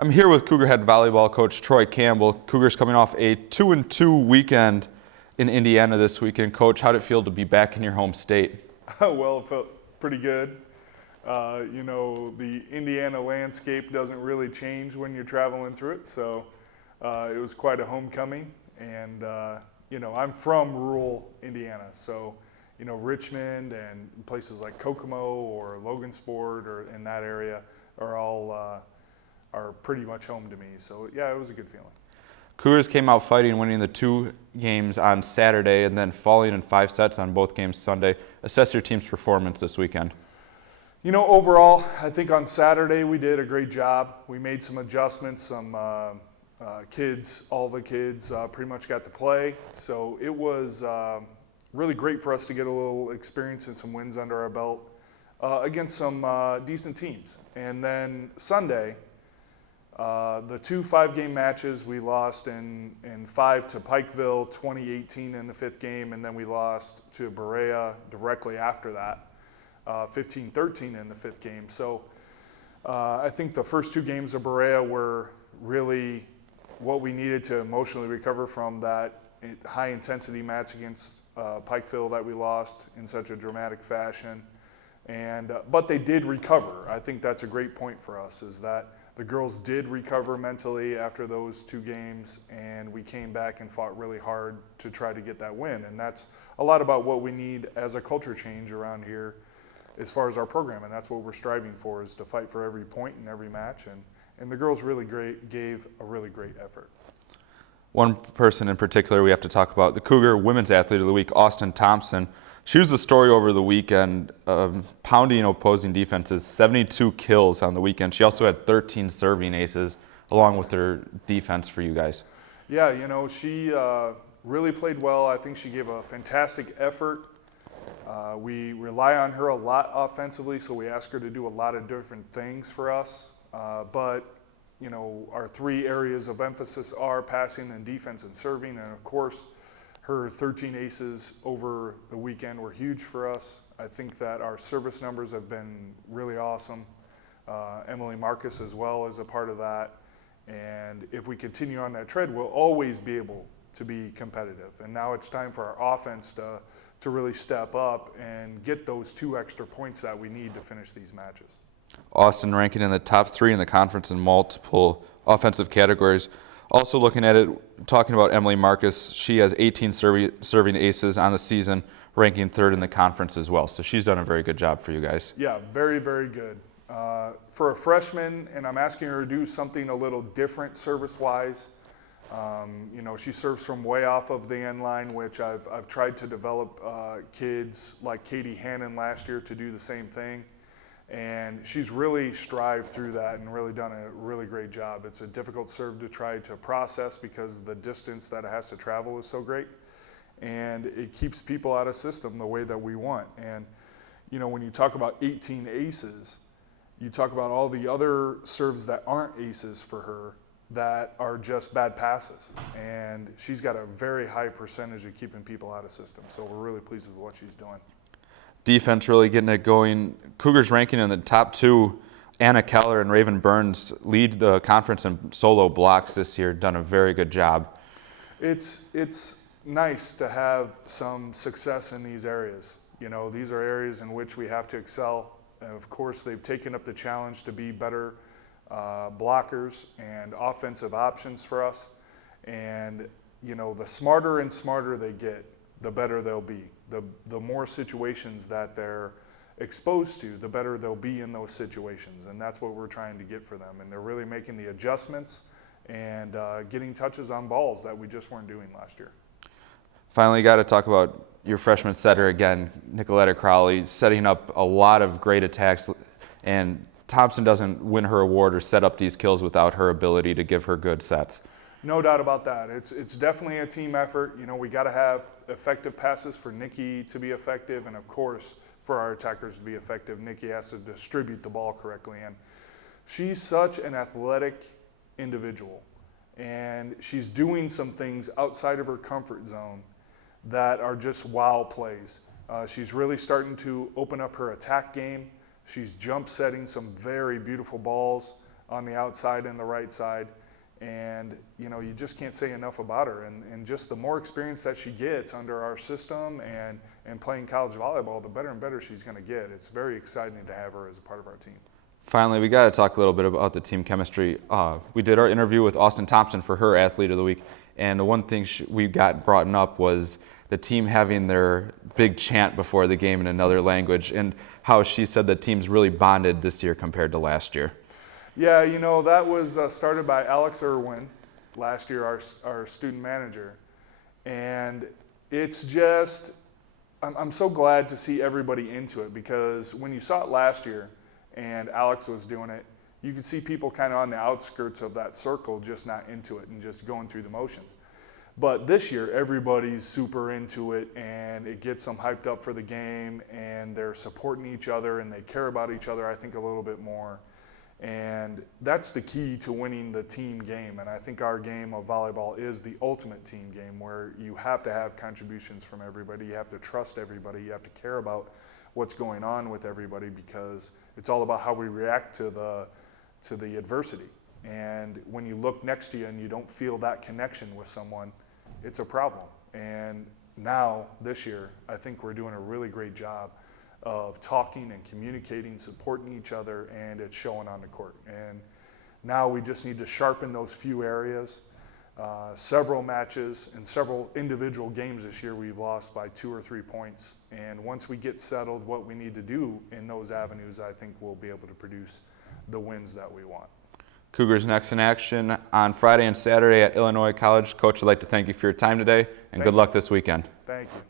I'm here with Cougar head volleyball coach Troy Campbell. Cougars coming off a 2-2 weekend in Indiana this weekend. Coach, how did it feel to be back in your home state? Well, it felt pretty good. The Indiana landscape doesn't really change when you're traveling through it, so it was quite a homecoming. And, I'm from rural Indiana, so, Richmond and places like Kokomo or Logansport or in that area are all are pretty much home to me. So, yeah, it was a good feeling. Cougars came out fighting, winning the 2 games on Saturday and then falling in 5 sets on both games Sunday. Assess your team's performance this weekend. Overall, I think on Saturday we did a great job. We made some adjustments. All the kids pretty much got to play. So it was really great for us to get a little experience and some wins under our belt against some decent teams. And then Sunday, the 2 5-game matches, we lost in 5 to Pikeville, 2018 in the 5th game, and then we lost to Berea directly after that, 15-13 in the 5th game. So I think the first 2 games of Berea were really what we needed to emotionally recover from that high-intensity match against Pikeville that we lost in such a dramatic fashion. But they did recover. I think that's a great point for us, is that the girls did recover mentally after those 2 games, and we came back and fought really hard to try to get that win. And that's a lot about what we need as a culture change around here as far as our program, and that's what we're striving for, is to fight for every point in every match. And the girls really gave a really great effort. One person in particular we have to talk about, the Cougar Women's Athlete of the Week, Austin Thompson. She was the story over the weekend, pounding opposing defenses, 72 kills on the weekend. She also had 13 serving aces along with her defense for you guys. Yeah, she really played well. I think she gave a fantastic effort. We rely on her a lot offensively, so we ask her to do a lot of different things for us. But our 3 areas of emphasis are passing and defense and serving, and of course, her 13 aces over the weekend were huge for us. I think that our service numbers have been really awesome. Emily Marcus as well is a part of that. And if we continue on that tread, we'll always be able to be competitive. And now it's time for our offense to really step up and get those 2 extra points that we need to finish these matches. Austin ranking in the top 3 in the conference in multiple offensive categories. Also looking at it, talking about Emily Marcus, she has 18 serving aces on the season, ranking 3rd in the conference as well. So she's done a very good job for you guys. Yeah, very, very good. For a freshman, and I'm asking her to do something a little different service-wise. She serves from way off of the end line, which I've tried to develop kids like Katie Hannon last year to do the same thing. And she's really strived through that and really done a really great job. It's a difficult serve to try to process because the distance that it has to travel is so great. And it keeps people out of system the way that we want. And, when you talk about 18 aces, you talk about all the other serves that aren't aces for her that are just bad passes. And she's got a very high percentage of keeping people out of system. So we're really pleased with what she's doing. Defense really getting it going. Cougars ranking in the top 2. Anna Keller and Raven Burns lead the conference in solo blocks this year. Done a very good job. It's nice to have some success in these areas. These are areas in which we have to excel. And of course, they've taken up the challenge to be better blockers and offensive options for us. And, the smarter and smarter they get, the better they'll be. The more situations that they're exposed to, the better they'll be in those situations. And that's what we're trying to get for them. And they're really making the adjustments and getting touches on balls that we just weren't doing last year. Finally, got to talk about your freshman setter again, Nicoletta Crowley, setting up a lot of great attacks. And Thompson doesn't win her award or set up these kills without her ability to give her good sets. No doubt about that. It's definitely a team effort. We got to have effective passes for Nikki to be effective, and of course, for our attackers to be effective, Nikki has to distribute the ball correctly. And she's such an athletic individual, and she's doing some things outside of her comfort zone that are just wow plays. She's really starting to open up her attack game. She's jump setting some very beautiful balls. on the outside and the right side. And, you just can't say enough about her. And just the more experience that she gets under our system and playing college volleyball, the better and better she's going to get. It's very exciting to have her as a part of our team. Finally, we got to talk a little bit about the team chemistry. We did our interview with Austin Thompson for her Athlete of the Week, and the one thing we got brought up was the team having their big chant before the game in another language, and how she said the team's really bonded this year compared to last year. Yeah, that was started by Alex Irwin last year, our student manager. And it's just, I'm so glad to see everybody into it, because when you saw it last year and Alex was doing it, you could see people kind of on the outskirts of that circle just not into it and just going through the motions. But this year, everybody's super into it, and it gets them hyped up for the game, and they're supporting each other, and they care about each other, I think, a little bit more. And that's the key to winning the team game. And I think our game of volleyball is the ultimate team game, where you have to have contributions from everybody. You have to trust everybody. You have to care about what's going on with everybody, because it's all about how we react to the adversity. And when you look next to you and you don't feel that connection with someone, it's a problem. And now, this year, I think we're doing a really great job of talking and communicating, supporting each other, and it's showing on the court. And now we just need to sharpen those few areas. Several matches and several individual games this year we've lost by 2 or 3 points. And once we get settled what we need to do in those avenues, I think we'll be able to produce the wins that we want. Cougars next in action on Friday and Saturday at Illinois College. Coach, I'd like to thank you for your time today, and good luck this weekend. Thank you.